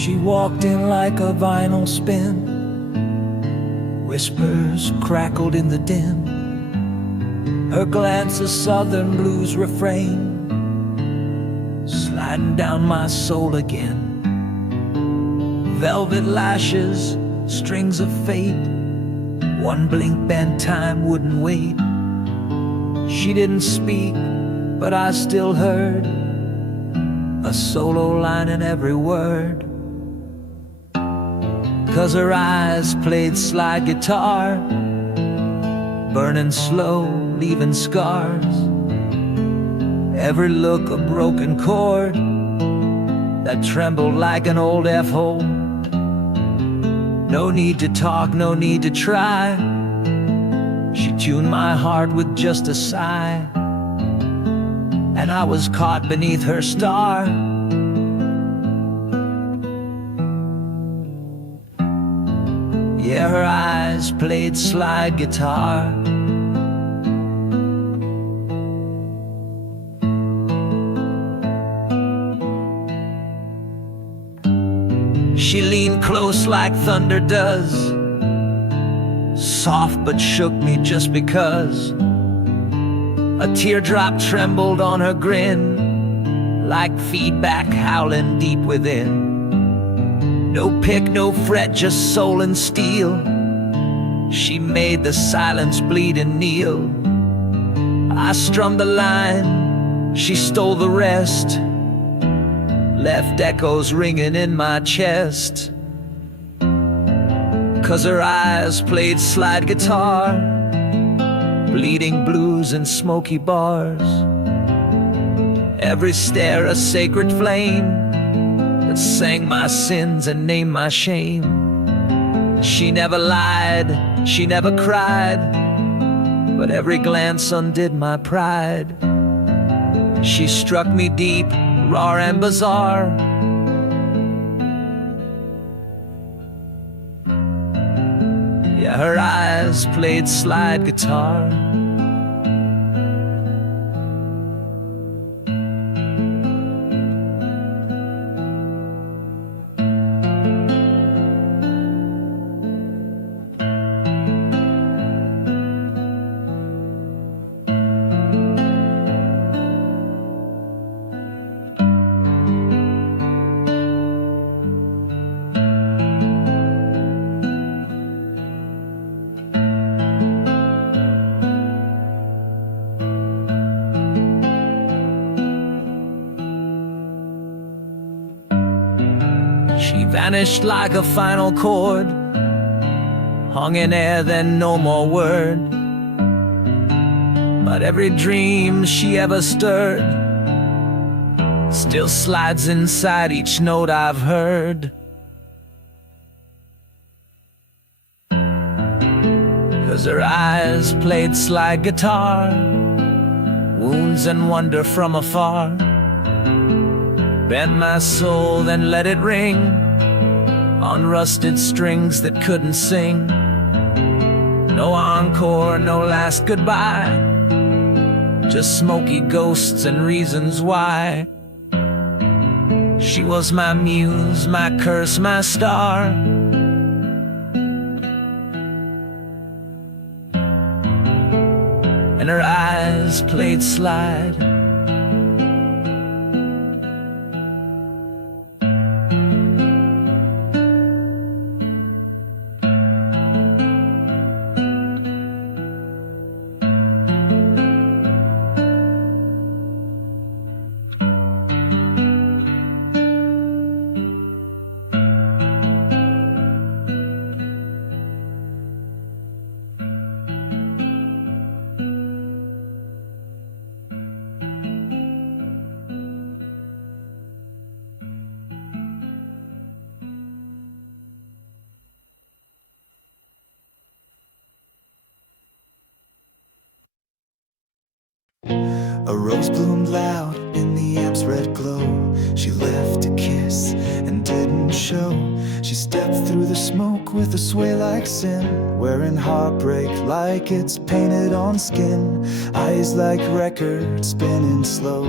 She walked in like a vinyl spin. Whispers crackled in the dim. Her glance a southern blues refrain, sliding down my soul again. Velvet lashes, strings of fate. One blink bent time wouldn't wait. She didn't speak, but I still heard a solo line in every word. 'Cause her eyes played slide guitar, burning slow, leaving scars. Every look a broken chord that trembled like an old F-hole. No need to talk, no need to try. She tuned my heart with just a sigh, and I was caught beneath her star. Yeah, her eyes played slide guitar. She leaned close like thunder does, soft but shook me just because. A teardrop trembled on her grin, like feedback howling deep within. No pick, no fret, just soul and steel. She made the silence bleed and kneel. I strummed the line, she stole the rest, left echoes ringing in my chest. 'Cause her eyes played slide guitar, bleeding blues and smoky bars. Every stare a sacred flame that sang my sins and named my shame. She never lied, she never cried, but every glance undid my pride. She struck me deep, raw and bizarre. Yeah, her eyes played slide guitar. She vanished like a final chord, hung in air, then no more word. But every dream she ever stirred still slides inside each note I've heard. 'Cause her eyes played slide guitar, wounds and wonder from afar. Bent my soul, then let it ring on rusted strings that couldn't sing. No encore, no last goodbye, just smoky ghosts and reasons why. She was my muse, my curse, my star. And her eyes played slide. A rose bloomed loud in the amp's red glow. She left a kiss and didn't show. She stepped through the smoke with a sway like sin, wearing heartbreak like it's painted on skin. Eyes like records spinning slow,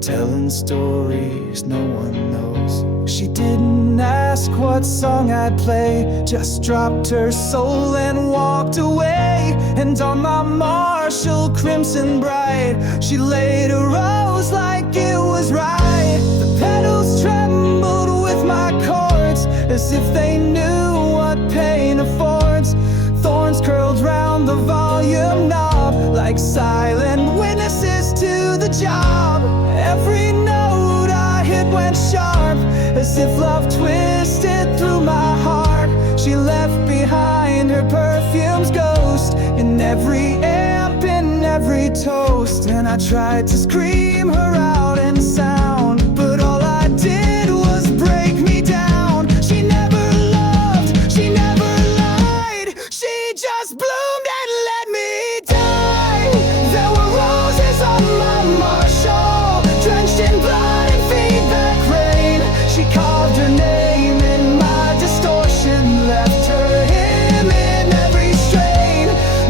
telling stories no one knows. She didn't ask what song I'd play, just dropped her soul and walked away. And on my Marshall crimson bright, she laid a rose like it was right. The petals trembled with my chords, as if they knew what pain affords. Thorns curled round the volume knob, like silent witnesses to the job. Every note I hit went sharp, as if love twisted through my heart. She left behind her perfume's ghost in every amp, in every toast. And I tried to scream her out in sound, but all I did was break me down. She never loved, she never lied, she just bloomed and let me die. There were roses on my Marshall, drenched in blood and feedback rain. She carved her name in my distortion, left her hymn in every strain.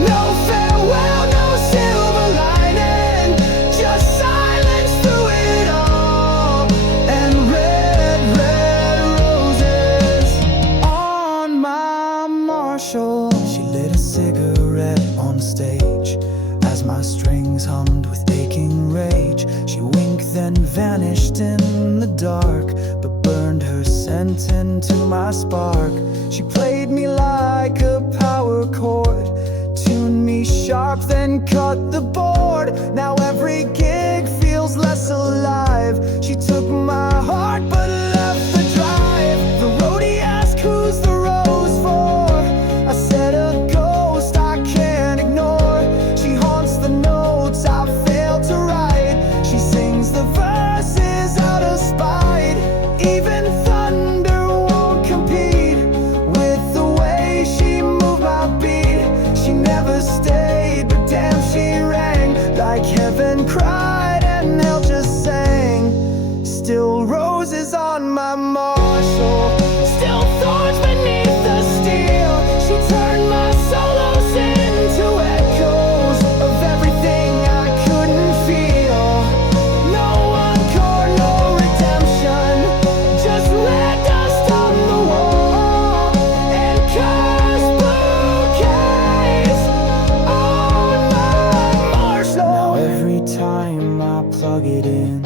No farewell, no silver lining, just silence through it all. And red, red roses on my Marshall. She lit a cigarette on stage as my strings hummed with aching rage. She winked then vanished in the dark, but burned her scent into my spark. She played me like a power chord, tuned me sharp then cut the board. Now every gig feels less alive. She took my heart but left the drive. The roadie asked who's the rose for. I said a ghost I can't ignore. She haunts the notes I failed to write. She sings the verses out of spite. Even thunder won't compete with the way she moved my beat. She never stayed, but damn she rang like heaven cried and hell just sang. Still roses on my Marshall, still thorns beneath the steel. She turned my solos into echoes of everything I couldn't feel. No encore, no redemption, just red dust on the wall and cursed bouquets on my Marshall. Now every time I plug it in,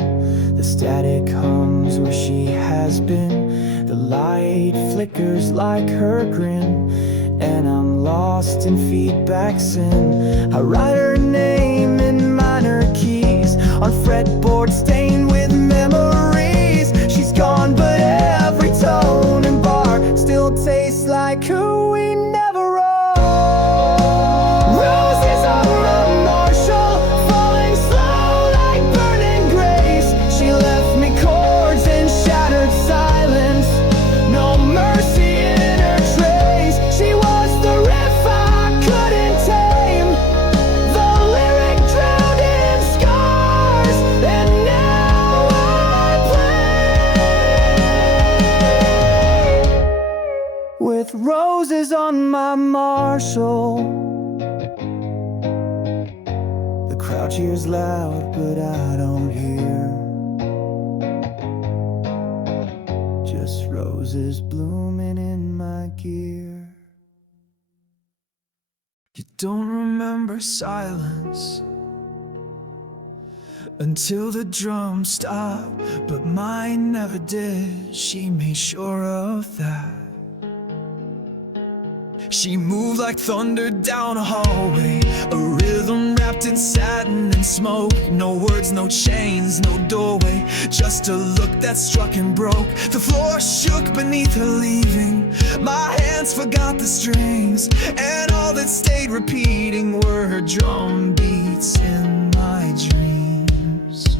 the static hums where she has been. The light flickers like her grin, and I'm lost in feedback sin. I write her name in minor keys on fretboard stained with memories. She's gone, but every tone and bar still tastes like who we never wrote. Roses on my Marshall, falling slow like burning grace. She left me chords in shattered silence, no mercy in her trace. She was the riff I couldn't tame, the lyric drowned in scars, and now I play with roses on my Marshall. The crowd cheers loud, but I don't hear. Just roses blooming in my gear. You don't remember silence until the drums stop, but mine never did. She made sure of that. She moved like thunder down a hallway, a rhythm wrapped in satin and smoke. No words, no chains, no doorway, just a look that struck and broke. The floor shook beneath her leaving. My hands forgot the strings, and all that stayed repeating were her drum beats in my dreams.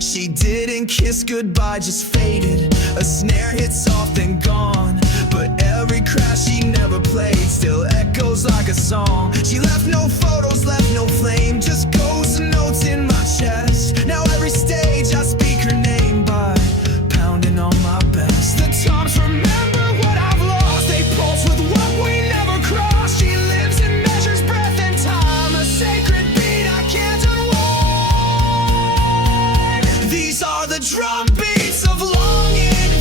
She didn't kiss goodbye, just faded. A snare hit soft and gone, but every crash she never played still echoes like a song. She left no photos, left no flame, just ghost notes in my chest. Now every stage I speak her name by pounding on my best. The times remember what I've lost, they pulse with what we never crossed. She lives and measures breath and time, a sacred beat I can't unwind. These are the drum beats of longing.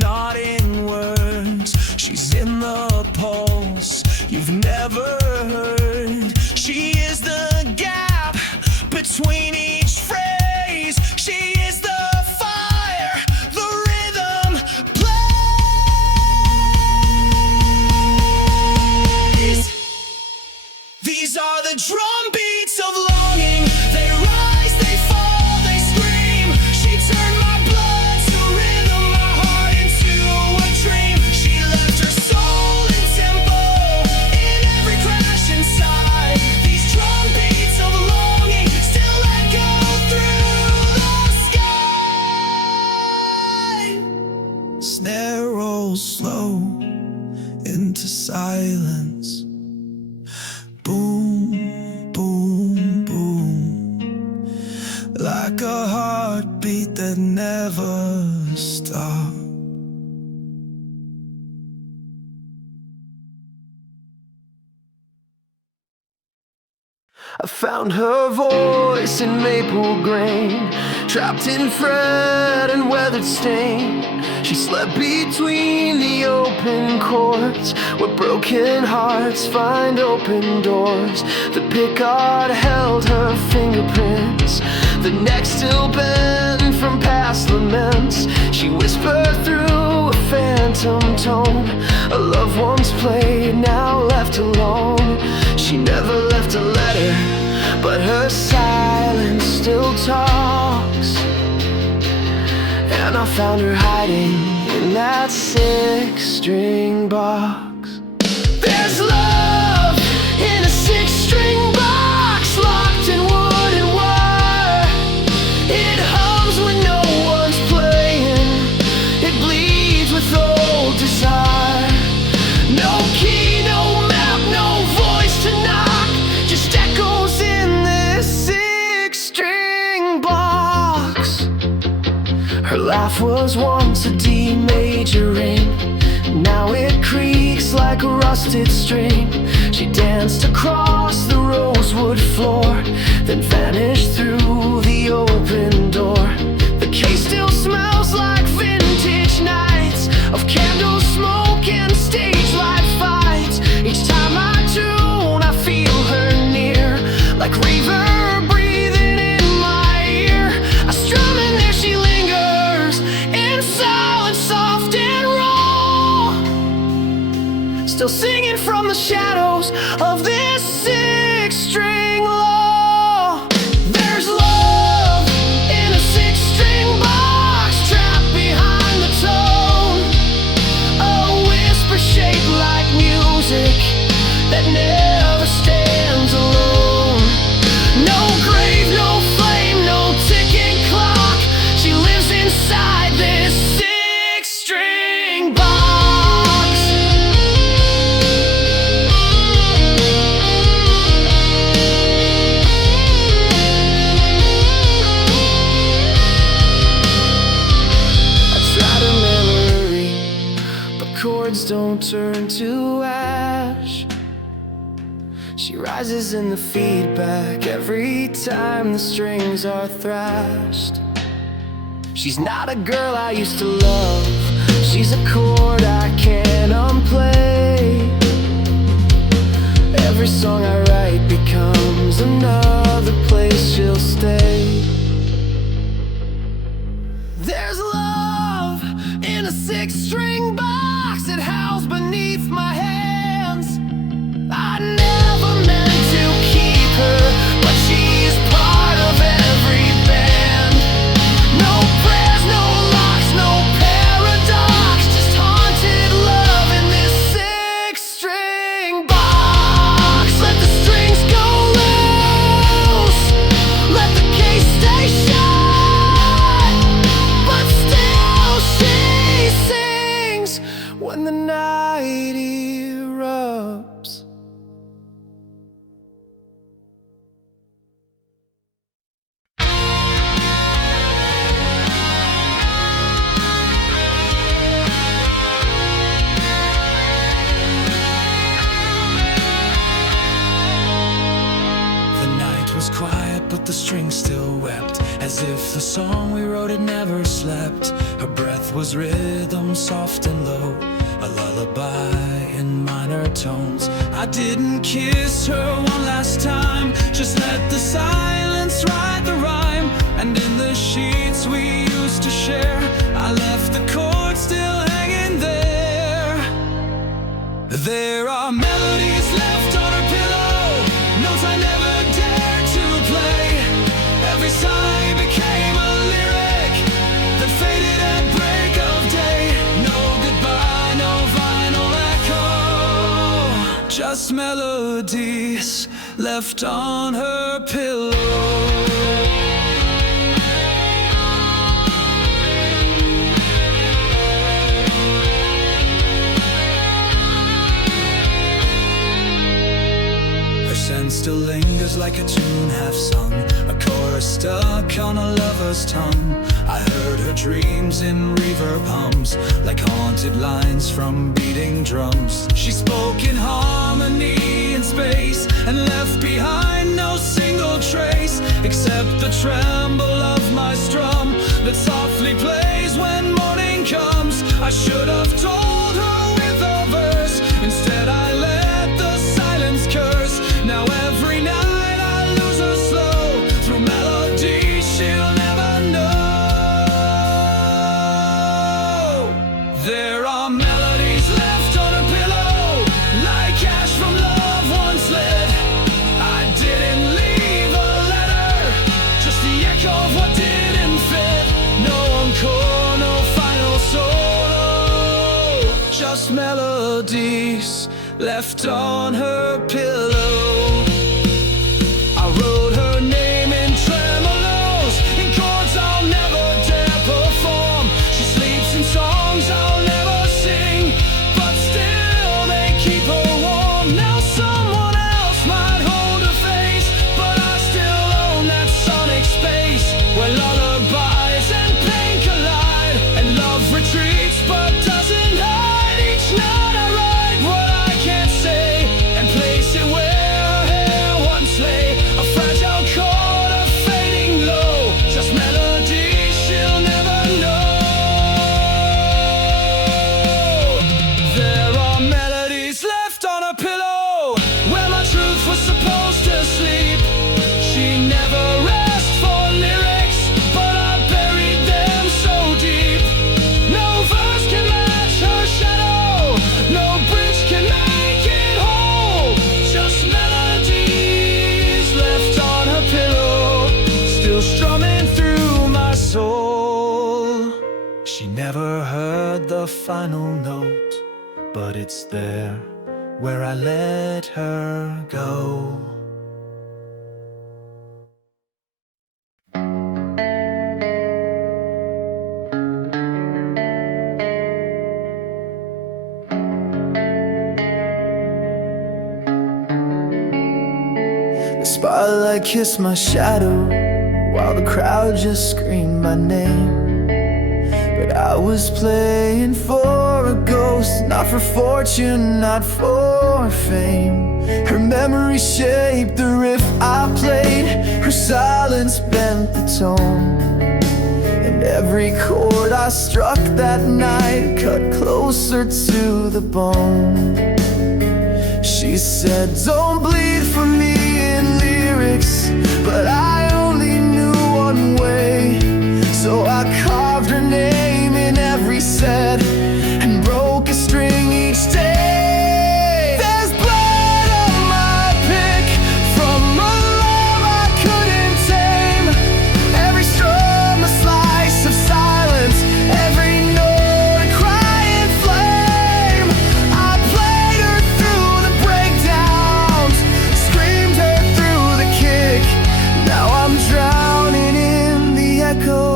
not in words, she's in the pulse you've never heard. She is the gap between each phrase. She is the fire, the rhythm plays. These are the drum beats of longing. They rise, they fall, they scream. She turned my blood to rhythm, my heart into a dream. She left her soul in tempo, in every crash inside. These drum beats of longing still echo through the sky. Snare rolls slow into silence. Boom, boom, boom, like a heartbeat that never stops. I found her voice in maple grain, trapped in fret and weathered stain. She slept between the open chords, where broken hearts find open doors. The pickguard held her fingerprints, the neck still bent from past laments. She whispered through a phantom tone, a love once played, now left alone. She never left a letter, but her silence still talks. And I found her hiding in that 6-string box. There's love in a 6-string box, locked in wood and wire. It hums when no one's playing, it bleeds with old desire. No key, no map, no voice to knock, just echoes in this 6-string box. Her laugh was once a D major ring, now it creaks like a rusted string. She danced across the rosewood floor, then vanished through the open door. The case still smells like vintage nights of candle smoke and stage light fights. Each time I tune, I feel her near, like reverb breathing in my ear. I strum and there she lingers, in silence, soft and raw, still singing from the shadows of this 6-string law. There's love in a 6-string box, trapped behind the tone, a whisper shaped like music that never stands alone. No grave, no flame, no ticking clock, she lives inside this 6-string box. I tried her memory, but chords don't turn to ash. She rises in the feedback every time the strings are thrashed. She's not a girl I used to love, she's a chord I can't unplay. Every song I write becomes another place she'll stay. There's love in a 6-string box, it howls beneath my hands. I never meant to keep her, but she's part of every band. No prayers, no locks, no paradox, just haunted love in this 6-string box. Let the strings go loose, let the case stay shut, but still she sings when the night erupts. The night was quiet, but the strings still wept, as if the song we wrote had never slept. Her breath was rhythm, soft and low, a lullaby in minor tones. I didn't kiss her one last time, just let the silence write the rhyme. And in the sheets we used to share, I left the chords still hanging there. There are melodies left on her pillow, notes I never dared to play. Every sigh became a lyric that faded at break of day. No goodbye, no final echo, just melodies left on her pillow. Scent still lingers like a tune half sung, a chorus stuck on a lover's tongue. I heard her dreams in reverb hums, like haunted lines from beating drums. She spoke in harmony in space, and left behind no single trace, except the tremble of my strum that softly plays when morning comes. I should have told her with a verse, instead I let the silence curse. Now every night I lose her slow, through melody she'll never know. There are melodies left on her pillow, like ash from love once lit. I didn't leave a letter, just the echo of what didn't fit. No encore, no final solo, just melodies left on her pillow. I wrote her name in tremolos, in chords I'll never dare perform. She sleeps in songs I'll never sing, but still they keep her warm. Now someone else might hold her face, but I still own that sonic space, where lullabies and pain collide, and love retreats but doesn't hide. Each night I write what I can't say, and place it where her hair once lay. A fragile chord, a fading low, just melodies she'll never know. There are melodies left on her pillow, where my truth was supposed to sleep. She never asked for lyrics, but I buried them so deep. No verse can match her shadow, no bridge can make it whole, just melodies left on her pillow, still strumming through my soul. She never heard the final note, but it's there where I let her go. The spotlight kissed my shadow, while the crowd just screamed my name. But I was playing for a ghost, not for fortune, not for fame. Her memory shaped the riff I played, her silence bent the tone. And every chord I struck that night cut closer to the bone. She said, don't bleed for me in lyrics, but I only knew one way. So I carved her name in every set, and broke a string each day. There's blood on my pick, from a love I couldn't tame. Every strum a slice of silence, every note a crying flame. I played her through the breakdowns, screamed her through the kick. Now I'm drowning in the echo,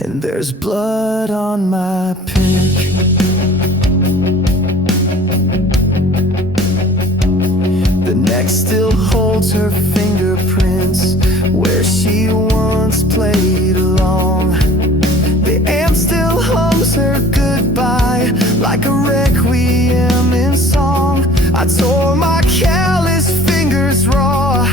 and there's blood on my pick. The neck still holds her fingerprints, where she once played along. The amp still hums her goodbye, like a requiem in song. I tore my callous fingers raw,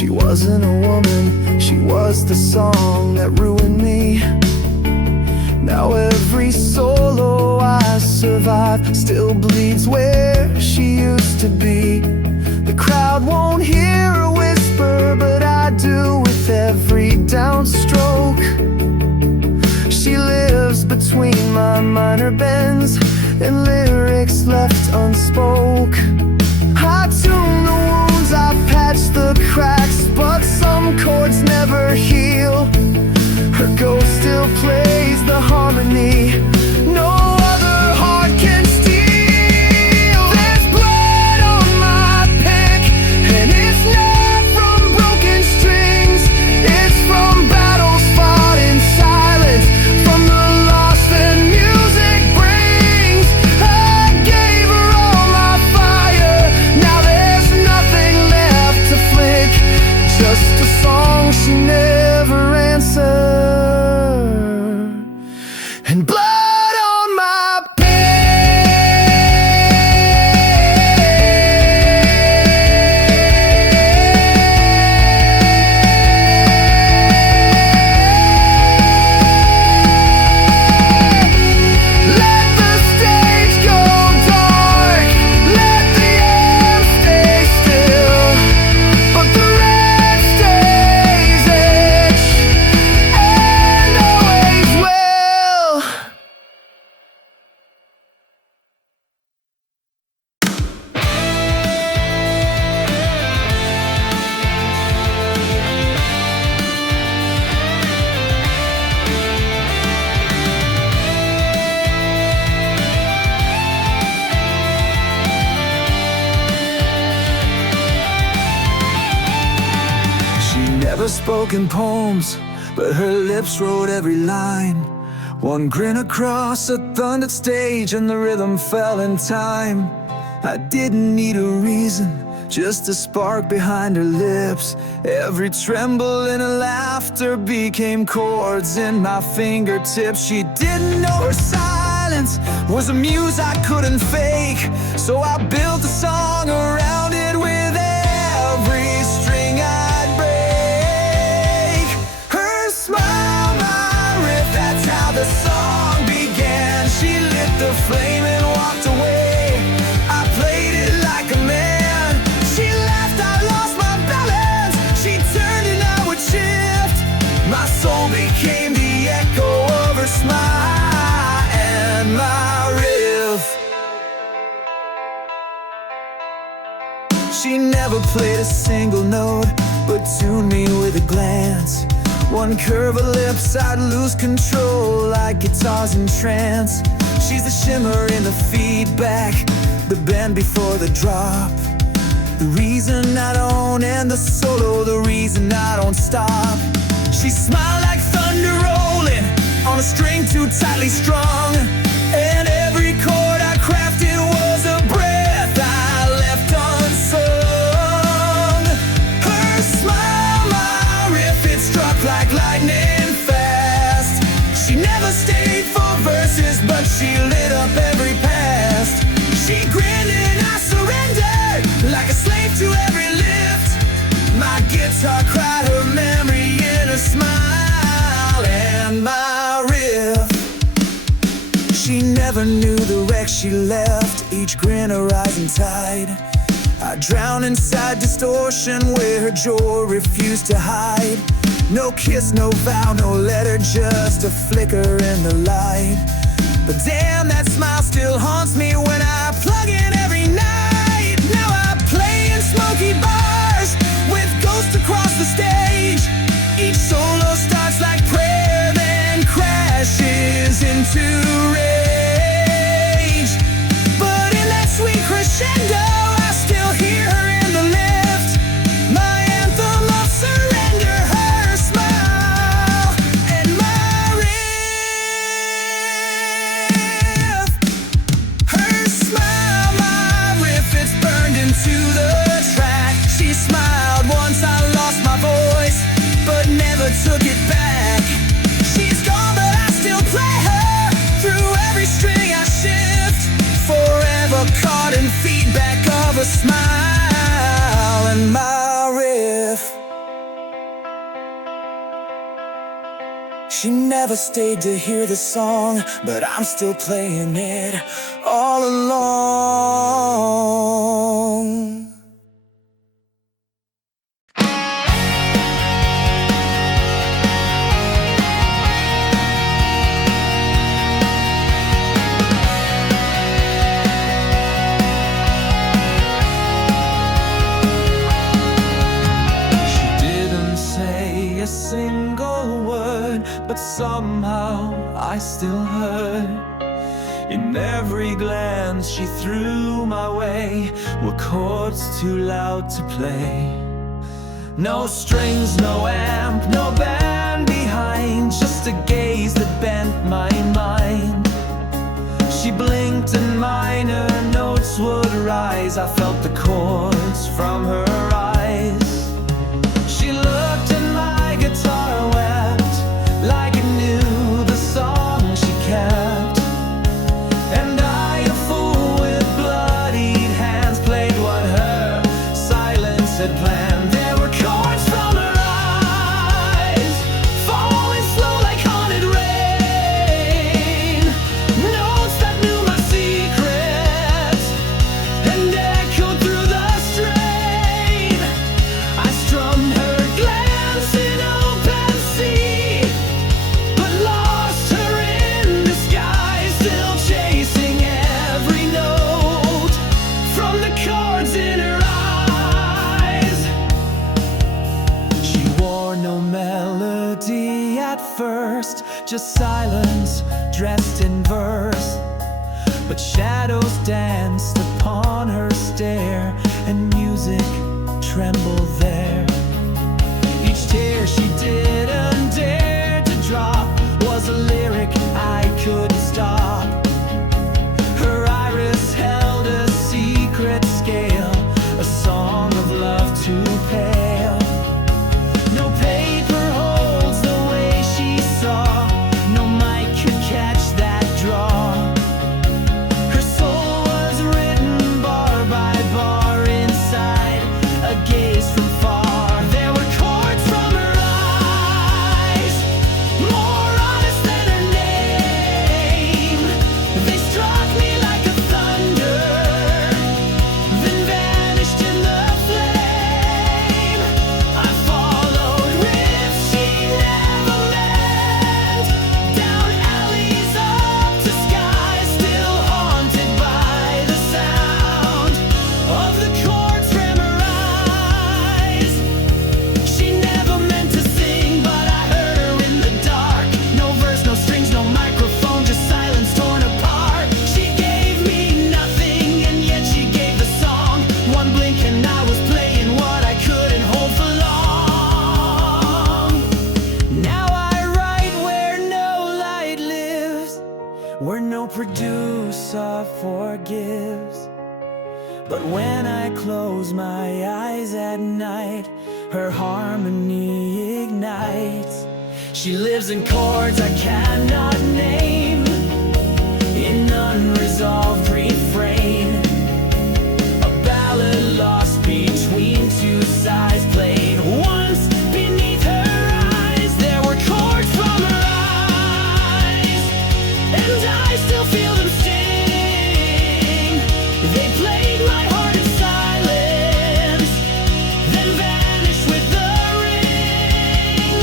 She wasn't a woman, she was the song that ruined me. Now every solo I survive still bleeds where she used to be. The crowd won't hear a whisper, but I do with every downstroke. She lives between my minor bends and lyrics left unspoke. I tune the wounds, I patch the cracks, but some chords never heal. Her ghost still plays the harmony no other heart can steal. There's blood on my pick, and it's not from broken strings. It's from battles fought in silence, from the loss that music brings. I gave her all my fire, now there's nothing left to flick. Just a song she never answered. And blood on my Let the stage go dark, let the air stay still, but the red stays etched and always will. She never spoke in poems, but her lips wrote every line. One grin across a thundered stage and the rhythm fell in time. I didn't need a reason, just a spark behind her lips. Every tremble in her laughter became chords in my fingertips. She didn't know her silence was a muse I couldn't fake, so I built a song around it with every string I'd break. Her smile, my riff, that's how the song began. She lit the flame and walked away. I played it like a man. She laughed, I lost my balance. She turned and I would shift. My soul became the echo of her smile and my riff. She never played a single note, but tuned me with a glance. One curve of lips, I'd lose control like guitars in trance. She's the shimmer in the feedback, the bend before the drop, the reason I don't end the solo, the reason I don't stop. She smiled like thunder rolling on a string too tightly strung, and every chord I crafted was a breath I left unsung. Her smile, my riff, it struck like lightning fast. She never stayed for verses, but she lit up every past. She grinned and I surrendered like a slave to every lift. My guitar cried her memory in a smile and my riff. She never knew the wreck she left, each grin a rising tide. I drown inside distortion where her joy refused to hide. No kiss, no vow, no letter, just a flicker in the light. But damn, that smile still haunts me when I plug in every night. Now I play in smoky bars with ghosts across the stage. Each solo starts like prayer, then crashes into rage. But in that sweet crescendo, I still hear her in the lift. My anthem of surrender, her smile and my riff. Her smile, my riff, it's burned into the track. She smiled once I lost my voice, but never took it back. She's gone, but I still play her through every string I shift. Forever caught in feedback of a smile and my riff. She never stayed to hear the song, but I'm still playing it all along. A single word, but somehow I still heard. In every glance she threw my way were chords too loud to play. No strings, no amp, no band behind, just a gaze that bent my mind. She blinked and minor notes would rise. I felt the chords from her eyes. She looked and my guitar wept, like it knew the song she kept. And I, a fool with bloodied hands, played what her silence had planned. There were chords from her eyes, falling slow like haunted rain. Notes that knew my secrets and echoed through the strain. I strummed her glance in open sea, but lost her in disguise, still chasing every note from the chords in her eyes. She wore no melody at first, just silence dressed in verse. But shadows danced upon her stare, and music trembled there. Each tear she didn't dare to drop was a lyric I couldn't stop. Her iris held a secret scale, a song of love too pale. No paper holds the way she saw, no mic could catch that draw. Her soul was written bar by bar inside a gaze from far. There were chords from her eyes, more honest than her name. They struck me like a thunder, then vanished in the flame. I followed riffs she never meant, down alleys up to skies, still haunted by the sound of the chords from her eyes. She never meant to sing, but I heard her in the dark. No verse, no strings, no microphone, just silence torn apart. She gave me nothing, and yet she gave the song. One blink and I was playing what I couldn't hold for long. Now I write where no light lives, where no producer forgives. But when I close my eyes at night, her harmony ignites. She lives in chords I cannot name, in unresolved refrain. A ballad lost between two sides, played once beneath her eyes. There were chords from her eyes, and I still feel them sting. They played my heart in silence, then vanished with the ring.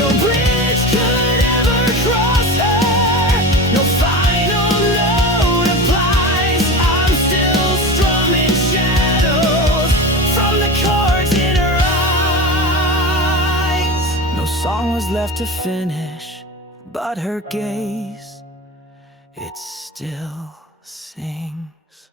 No bridge could ever cross her, no final note applies. I'm still strumming shadows from the chords in her eyes. No song was left to finish, but her gaze, it still sings.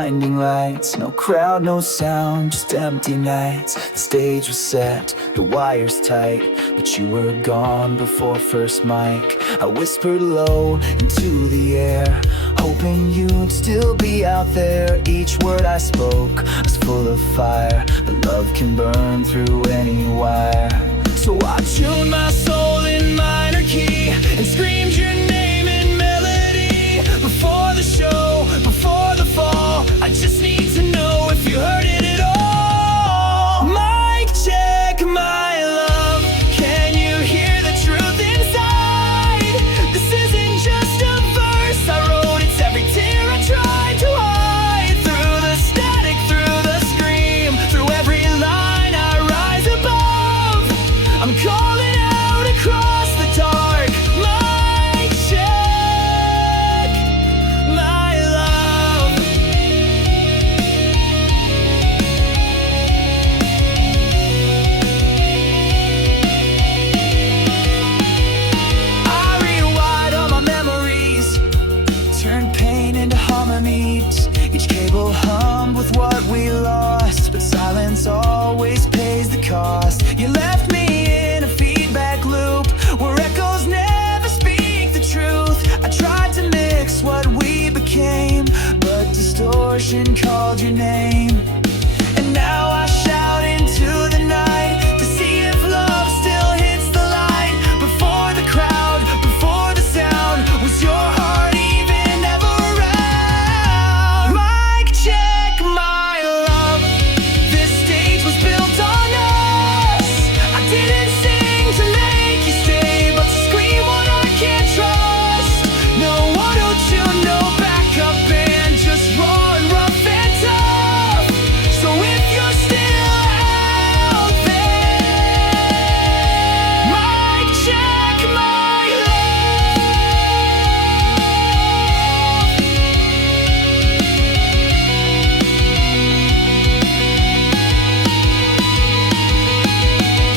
blinding lights, no crowd, no sound, just empty nights. The stage was set, the wires tight, but you were gone before first mic. I whispered low into the air, hoping you'd still be out there. Each word I spoke was full of fire, but love can burn through any wire. So I tuned my soul in minor key and screamed your name in melody. Before the show, before the fall, I just need to know if you heard it at all. Mic check, my love, can you hear the truth inside? This isn't just a verse I wrote, it's every tear I tried to hide. Through the static, through the scream, through every line I rise above. I'm calling out across the dark. Mic check, my love. I rewind all my memories, turn pain into harmonies. Each cable hummed with what we lost, but silence always pays the cost. You left me in a feedback loop where echoes never speak the truth. I tried to mix what we became, but distortion called your name. And now I shout into the night to see if love still hits the light. Before the crowd, before the sound, was your heart even ever around? Mic check, my love, this stage was built on us. I didn't sing to make you stay, but to scream what I can't trust. No auto-tune, no backup band, just raw and rough and tough. So if you're still out there, mic check, my love.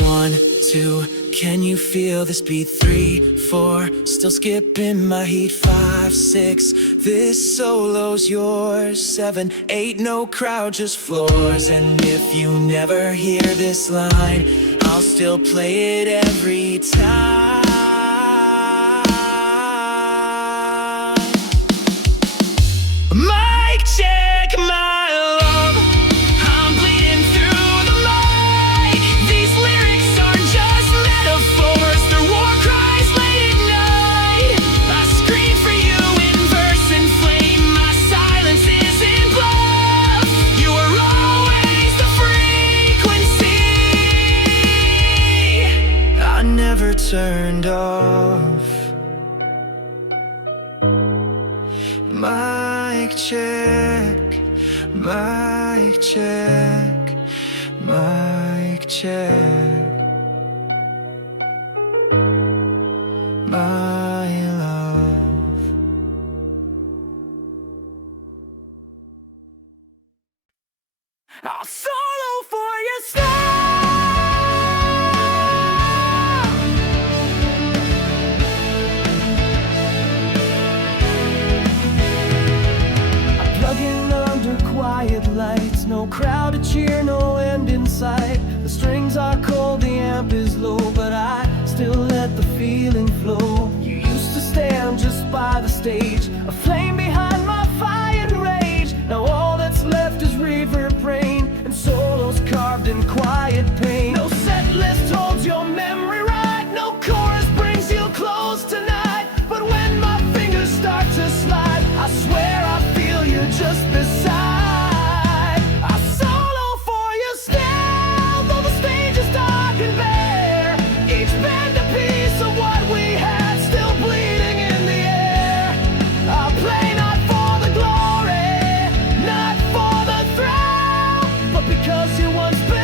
1, 2, can you feel this beat? 3, 4, still skipping my heat. 5, 6, this solo's yours. 7, 8, no crowd, just floors. And if you never hear this line, I'll still play it every time. Mic check, my love, I'm bleeding through the mic. These lyrics aren't just metaphors, they're war cries late at night. I scream for you in verse and flame, my silence isn't bluff. You are always the frequency I never turned off. Mic check, mic check, mic check, my love. I'll solo for your style. Plugging under quiet lights, no crowd to cheer, no end in sight. The strings are cold, the amp is low, but I still let the feeling flow. You used to stand just by the stage, a flame behind my fire and rage. Now all that's left is reverb rain and solos carved in quiet pain. No set list holds your memory right, no chorus brings you close tonight. But when my fingers start to slide, I swear I feel you just beside. I solo for you still, though the stage is dark and bare. Each band a piece of what we had, still bleeding in the air. I play not for the glory, not for the thrill, but because you once believed.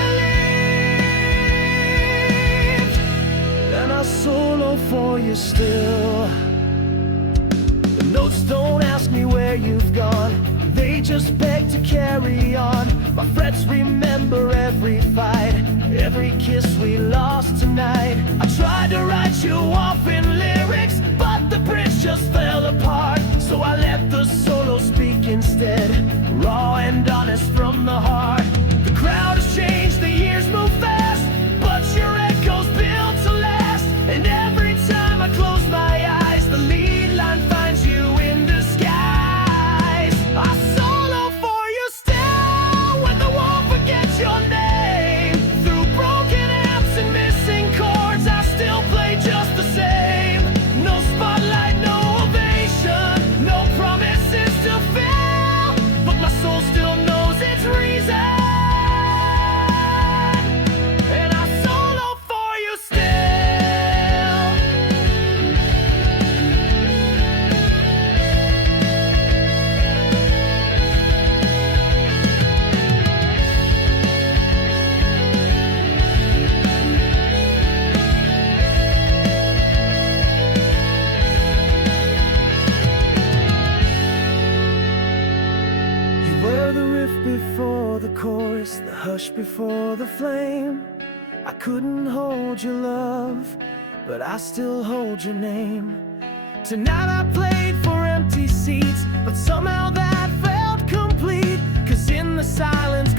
And I solo for you still. The notes don't ask me where you've gone, they just beg to carry on. My frets remember every fight, every kiss we lost tonight. I tried to write you off in lyrics, but the bridge just fell apart. So I let the solo speak instead, raw torch before the flame. I couldn't hold your love, but I still hold your name. Tonight I played for empty seats, but somehow that felt complete. 'Cause in the silence